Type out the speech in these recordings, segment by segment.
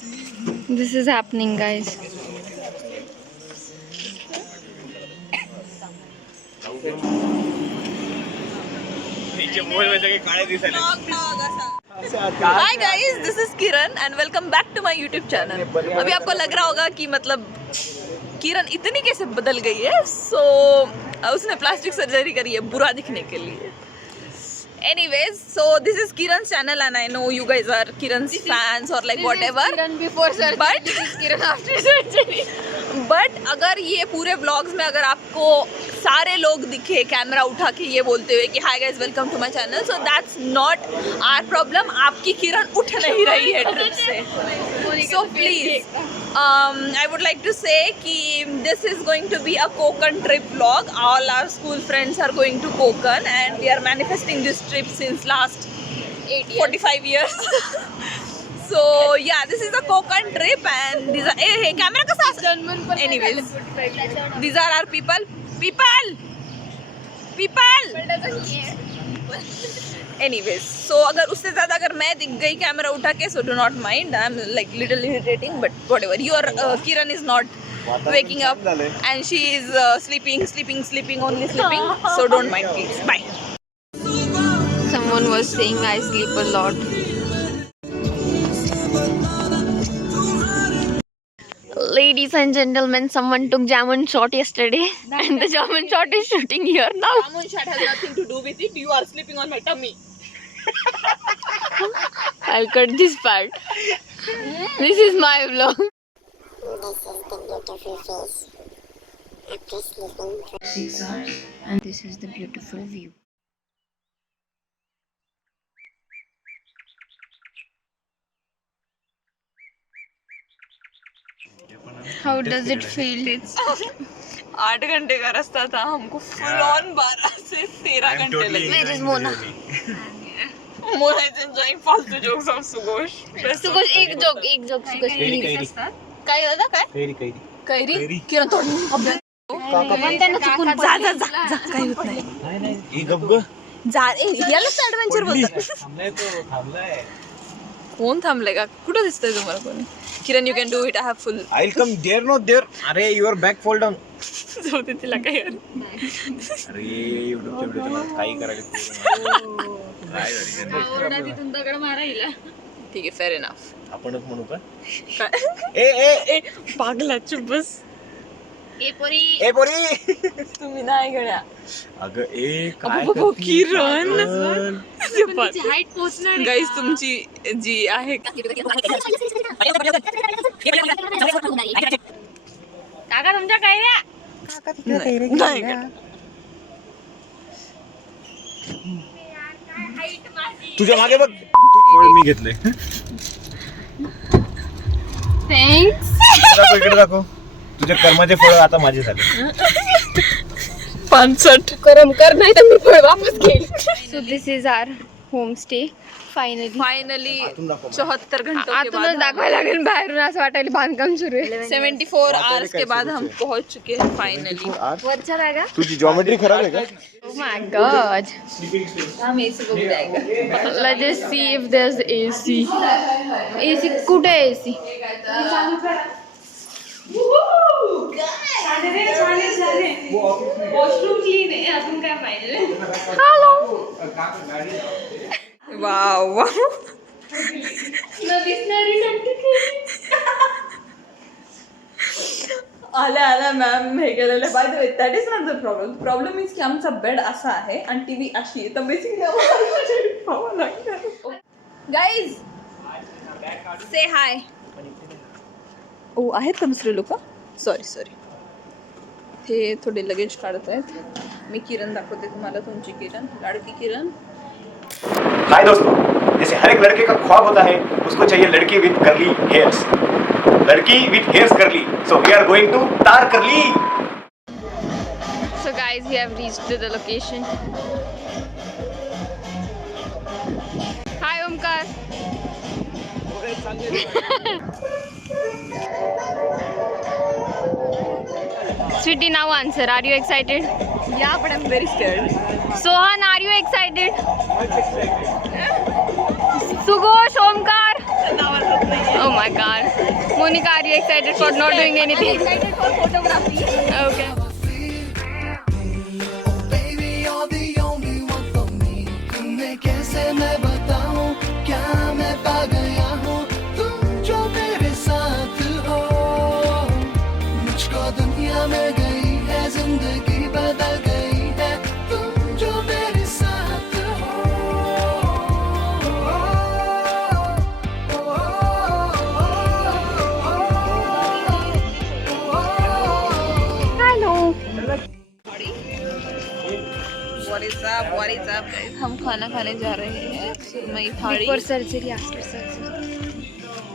This is happening, guys. Hi guys, this is Kiran and welcome back to my YouTube channel. अभी आपको लग रहा होगा कि मतलब किरण इतनी कैसे बदल गई है. उसने प्लास्टिक सर्जरी करी है बुरा दिखने के लिए. Anyways, so this is Kiran's channel and I know you guys are Kiran's fans or like whatever. Kiran before surgery. But this is Kiran after surgery. But अगर ये पूरे ब्लॉग्स में अगर आपको सारे लोग दिखे कैमरा उठा के ये बोलते हुए कि hi guys welcome to my channel, so that's not our problem. आपकी किरण उठ नहीं रही है ट्रिप से. So please I would like to say कि this is going to be a Konkan trip vlog. All our school friends are going to Konkan and we are manifesting this trip since last 45 years. So yeah, this is a Konkan trip and these are hey camera ka saas. Anyways, these are our people. Anyways, so अगर उससे ज़्यादा अगर मैं दिख गई कैमरा उठा के, so do not mind. I'm like little irritating, but whatever. Your Kiran is not waking up and she is sleeping, only sleeping. So don't mind, please. Bye. Someone was saying I sleep a lot. Ladies and gentlemen, someone took Jamun shot yesterday and the Jamun shot is shooting here now. Jamun shot has nothing to do with it. You are sleeping on my tummy. I'll cut this part. This is my vlog. This is the beautiful face after sleeping. 6 hours and this is the beautiful view. How does it feel? 8 घंटे का रास्ता था, हमको full on 12 से 13 घंटे लगे. Where is Mona? Mona is enjoying फालतू jokes of Sugosh. Sugosh, एक joke, Sugosh, please. काय होता काय? कैरी. किरण तोड. जा काही होत नाही. जा यालाच ऍडव्हेंचर बोलतात. कोण थांबले का? कुठं दिसतंय तुम्हाला कोणी? Kiran you can do it. I have full. I will come there not there. अरे युअर बॅक फॉल डाऊन. जाऊ दे तिला काय यार. अरे युट्यूबच्या व्हिडिओला काही करायला तिथून दगड मारायला. ठीक आहे, फेअर इनफ. आपणच म्हणू का? काय ए ए ए पागला चुप बस. ए पोरी. ए पोरी. तुम्ही नाही गड्या. अगं ए काय अगं, किरण. हाईट पोहोचणार. गाईस तुमची जी आहे काका तुमच्या कैऱ्या. नाही गड्या. तुझ्या मागे बघ. फळ मी घेतले. थँक्स. इकडे दाखव. तुझ्या कर्माचे फळ आता माझे झाले. 65 करम कर नाही तर मी फळ वापस घेईल. So this is our home stay. Finally 74 घंटों के आतूनच बाद दाखवायला लागेल. बाहेरून असं वाटायला बांधकाम सुरू आहे. 74 आवर्स के बाद हम पहुंच चुके हैं फाइनली. वरच्या बॅगा. तुझी जॉमेट्री खराब आहे का? Oh my god. हम एसी को भी जाएगा. Let's just see if there's AC. AC कुठे आहे AC? वॉशरूम क्लीन आहे. अजून काय पाहिजे? Hello. वाव. आल्या मॅम हे केलेलं. By the way that is not the problem. Problem is की आमचा बेड असा आहे आणि टीव्ही अशी आहे, तर बेसिकली गाईज से हाय. ओ आहेत का दुसरे लोक? सॉरी ते थोडे लगेज काढत आहेत. मी किरण दाखवते तुम्हाला. तुमची किरण, लाडकी किरण. हाय दोस्तों, जैसे हर एक लड़के का ख्वाब होता है उसको चाहिए लड़की विद कर्ली हेयर्स. लड़की with hairs curly. So we are going to तार curly. So guys, we have reached to the location. Hi Omkar. Sweetie, now answer. Are you excited? Yeah, but I'm very scared. Sohan, are you excited? Sugosh, Omkar. Oh my god. Monica, are you excited for not doing anything? Excited for photography. Okay. Baby, you're the only one for me. तुम्हें कैसे मैं बताऊं क्या मैं पा गया हूँ तुम जो मेरे साथ हो मुझको दुनिया में गई है जिंदगी बदल गई है तुम जो मेरे साथ हो Hello. What is up? What is up, guys? हम खाना खाने जा रहे हैं सुरमई थाली. Before surgery, after surgery.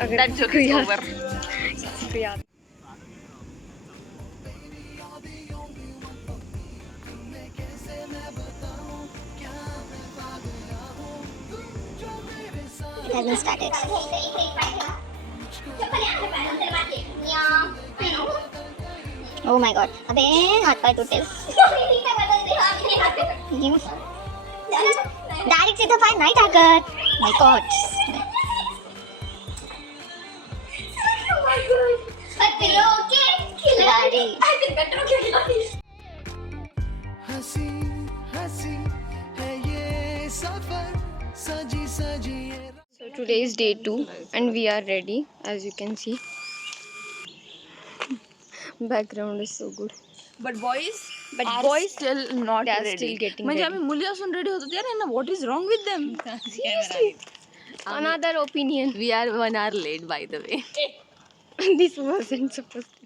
अगर That joke is over. याद. It has been started. Oh my god. अबे हाथ पैर टूटे. डायरेक्ट से तो फाइन नहीं टाकर. My god. खिलाड़ी. हंसी हंसी है ये सफर सजी सजी ये So today is day 2 and we are ready, as you can see. Background is so good. But boys Are still not they are ready. still getting म्हणजे ready. आम्ही मुली असून रेडी होतो यार ना. What is wrong with them? Another opinion. We are 1 hour late, by the way. This wasn't supposed to.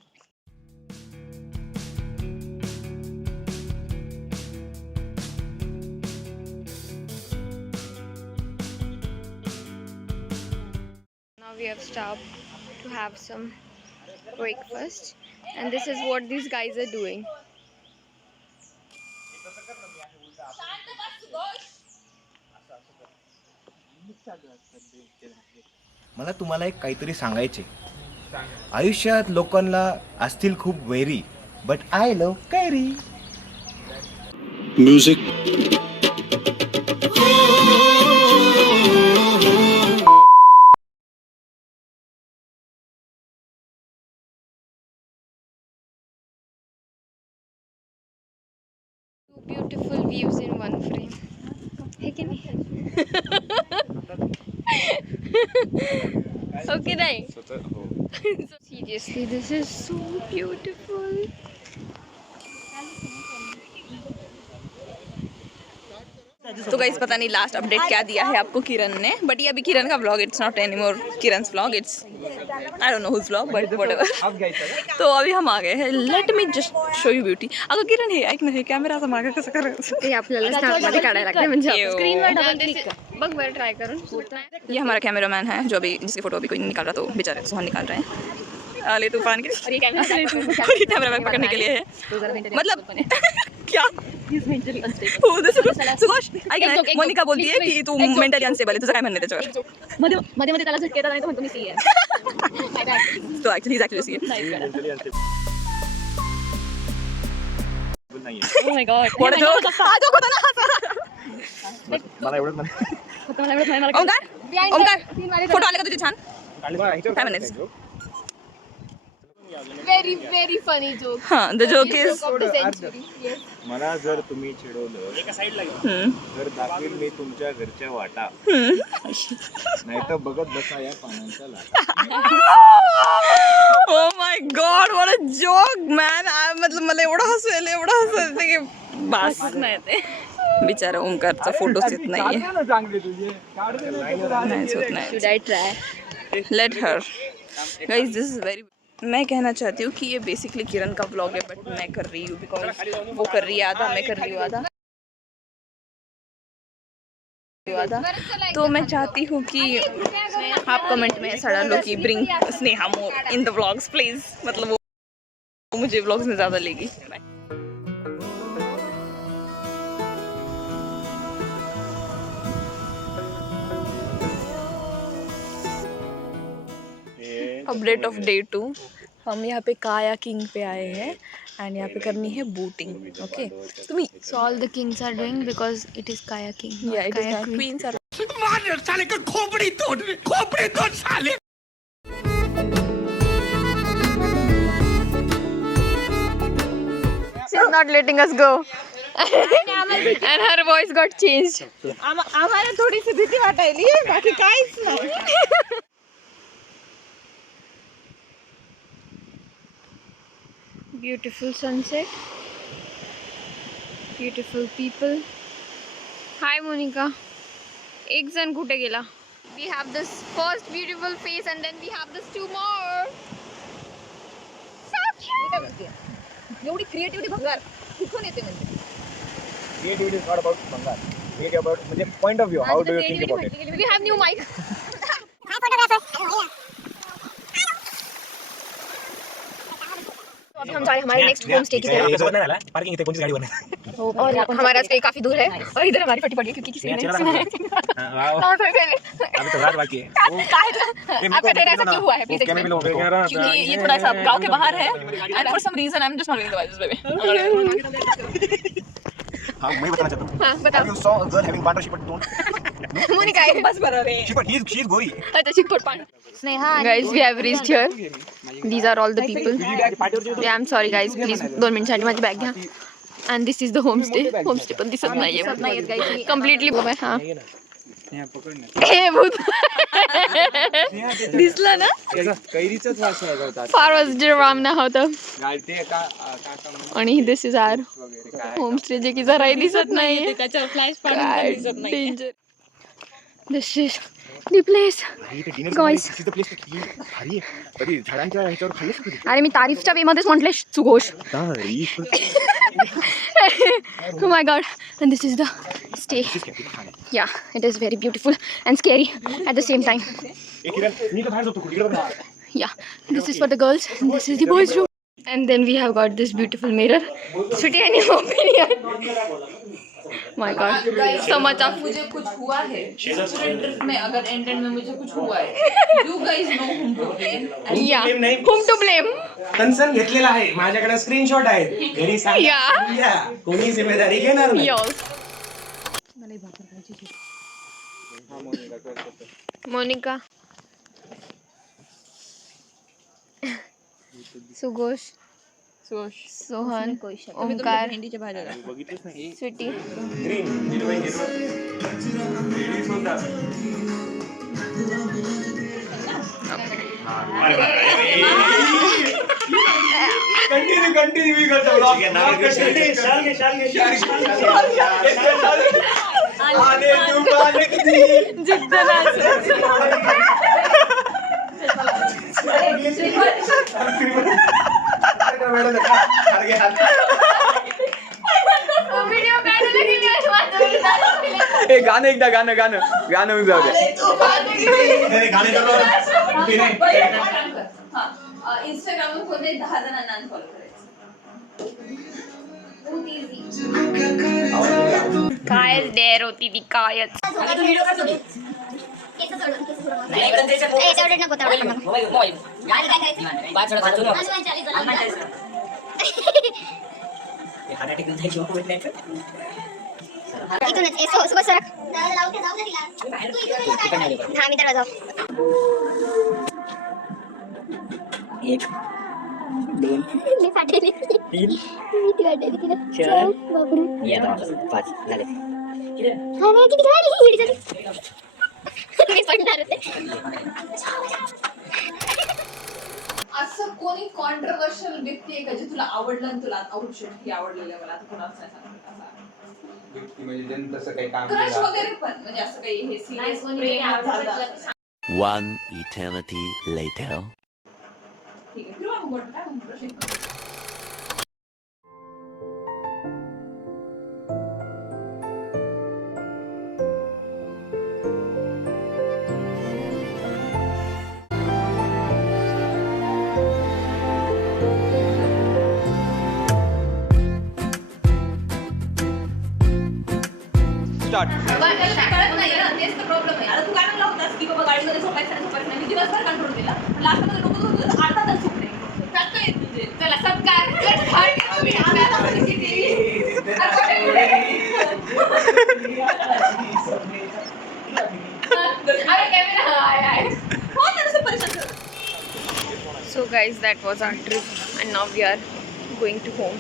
Now we have stopped to have some breakfast, and this is what these guys are doing. मला तुम्हाला एक काहीतरी सांगायचे. आयुष्यात लोकांना असतील खूप वैरी, but I love kairi. Music. Two beautiful views in one frame. है कि नहीं? Okay, नहीं? Seriously, this is so beautiful. तो गाइस पता नहीं लास्ट अपडेट क्या दिया है आपको किरण ने, बट ये अभी किरण का vlog. It's not any more Kiran's vlog. It's I don't know whose vlog, but whatever. तो अभी हम आ गए हैं. Let me just show you beauty. अगं किरण हे ऐक ना, हे कॅमेरा असं मागं कसं करायचं? ते आपल्याला स्नॅपमध्ये काढायला लागते म्हणजे Ew. स्क्रीनवर डबल क्लिक बघ बरं ट्राय करून होत नाही. ये हमारा कैमरामैन है जो अभी जिसकी फोटो अभी कोई नहीं निकाल रहा, तो बेचारे सोहन निकाल रहे हैं. आले तूफान के और ये कैमरा बैक पकड़ने के लिए है. मतलब क्या सुभाष ऐक ना, मोनिका बोलती है की तू मेंटली अनस्टेबल आहे. तुझं काय म्हणणं आहे त्याच्यावर? मध्ये मध्ये त्याला झटके येतात आणि तो म्हणतो मी सी आहे. तो ऍक्च्युली सी आहे. ओ my God. What a joke. हा joke होता ना. मला एवढं फक्त मला एवढंच नाही. ओमकार फोटो आले का तुझे छान? काय म्हणायचं? Very very funny joke. हां, द जोक इज मला जर तुम्ही चिडवलं तर दाखवील मी तुमच्या घरच्या वाटा, नाही तर बघत बसा या पानांचा लाटा. Oh my God, what a joke man. मतलब मला एवढं हसू येते की बास नाही. ते बिचारा ओमकारचा फोटोच येत नाहीये. नाहीच होत नाही. Should I try? Let her. Guys this is very. मैं कहना चाहती हूँ कि ये बेसिकली किरण का व्लॉग है, बट मैं कर रही हूँ बिकॉज वो कर रही है आधा, मैं कर रही हूँ आधा. तो मैं चाहती हूँ कि आप कमेंट में ऐसा डालो कि ब्रिंग स्नेहा मोर इन द व्लॉग्स प्लीज. मतलब वो मुझे व्लॉग्स में ज़्यादा लेगी. Update of day 2. हम यहाँ पे काया किंग पे आए हैं एंड यहाँ पे करनी है बोटिंग. ओके तुम्ही So all the kings are doing because it is kayaking. not या it is kayak queen. Queens are. साले का खोपड़ी तोड़ साले. not letting us go. And her voice got changed. आम्हाला थोडीशी भीती वाटायली, बाकी काहीच नाही. Beautiful sunset. Beautiful people. Hi Monica. एक जण कुठे गेला? We have this first beautiful face and then we have this two more. एवढी क्रिएटिव्हिटी भंगार कुठून येते म्हणजे? Creativity is not about Bangal. Creativity about म्हणजे point of view. How do you think about it? We have new mic. अभी हम जा रहे हैं हमारे नेक्स्ट होम स्टे की तरफ पार्किंग इथे कोणतीच गाडी बनत और हमारा स्टे काफी दूर है और इधर हमारी फटी पड़ी है क्योंकि किसी ने सुना है। अभी तो रात बाकी है आपका ट्रेन ऐसा क्यों हुआ है प्लीज एक्सप्लेन। क्योंकि ये थोड़ा सा गांव के बाहर है and for some reason I am just not going to this baby. हां मैं बताना चाहता हूं. हाँ बताओ. You saw a girl having partnership but don't. Monica है. बस बरोबर आहे. She is gory. अच्छा चिकपट पान. Guys, we have reached here. These are all the people. Yeah, I'm sorry guys. Please 2 मिनिटांसाठी माझी बॅग घ्या. And this is the homestay. Homestay पण दिसत नाहीये. Completely बघा. हां. हे भूत. दिसलं ना? कैरीचाच वास आहे फार वाजते रामना होतं. गाडते काका आणि दिस इज आर होमस्टे जे की जराही दिसत नाही. त्याच्यावर फ्लॅश पण दिसत नाही. Danger. This is the place. Guys. कधी झाडांच्या ह्याच्यावर खाल्लेस कधी? अरे मी तारीफच्या वे मध्येच म्हटले सुघोष. Oh my god. And this is the stay. Yeah, it is very beautiful and scary at the same time. Yeah, this is for the girls and this is the boys room. And then we have got this beautiful mirror. Sweetie, any opinion? My god, so much of मुझे कुछ हुआ है पूरे ट्रिप में. अगर एंड में मुझे कुछ हुआ है, you guys know whom to blame. yeah. Whom to blame? Concern घेतलेला आहे, माझ्याकडे स्क्रीनशॉट आहे. घरी सांग. Yeah. कोणी जिम्मेदारी घेणार नाही. Yes. Monica. सुघोष. सोहन. ओमकार. भेंडीच्या भाज्या. स्वीटी. कंटिन्यू मी करतो. गाणं एकदा गाणं गाणं गाणं होऊन जाऊ दे. इंस्टाग्रामवर कोणते 10 जणांना अनफॉलो करायचं. कायच डेअर होती ती कायच. तेवढं नको तेवढं नको. इथूनच सोबत सरक. हा मी दरवाजा. 1 2 फाटेली 3 भीती वाटायली तिला. 4 बापरे. या 5 झाले. हा नाही किती खाली हिडी झाली. मी पडणार होते. असं कोणी कॉन्ट्रोवर्शियल व्यक्ती आहे का जे तुला आवडलं आणि तुला आवडू हे आवडलेलं मला आता कोणाच नाही सांगत. म्हणजे ज्यांनी तसं काही काम क्रश वगैरे पण म्हणजे असं काही हे सिरियस प्रेम झालं. One eternity later. ठीक आहे. किंवा मग काय म्हणतो स्टार्ट. कळत नाही ना, तेच तर प्रॉब्लेम आहे. आता तू काय म्हणला होतास की बाबा गाडीमध्ये झोपायचं नाही. मी दिवसभर कंट्रोल केला. लास्ट मध्ये डोकं दुखत होतं, अर्धा तास झोपले. त्यात काय येत तुझे? चला सत्कार. अर्धा तास किती? अरे कॅमेरा आहे. हो तसं परिषद. So guys, that was our trip and now we are going to home.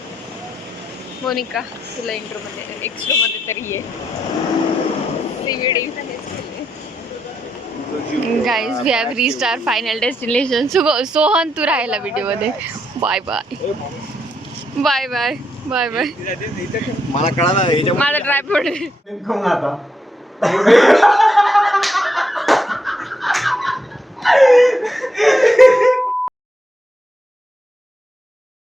Monika तुला इंट्रो मध्ये एक्स्ट्रो मध्ये तरी ये guys we have reached our final destination. Sohan तू राहिला व्हिडिओ मध्ये. Bye bye bye bye bye bye. मला कळालं माझा ट्रायपॉड आहे.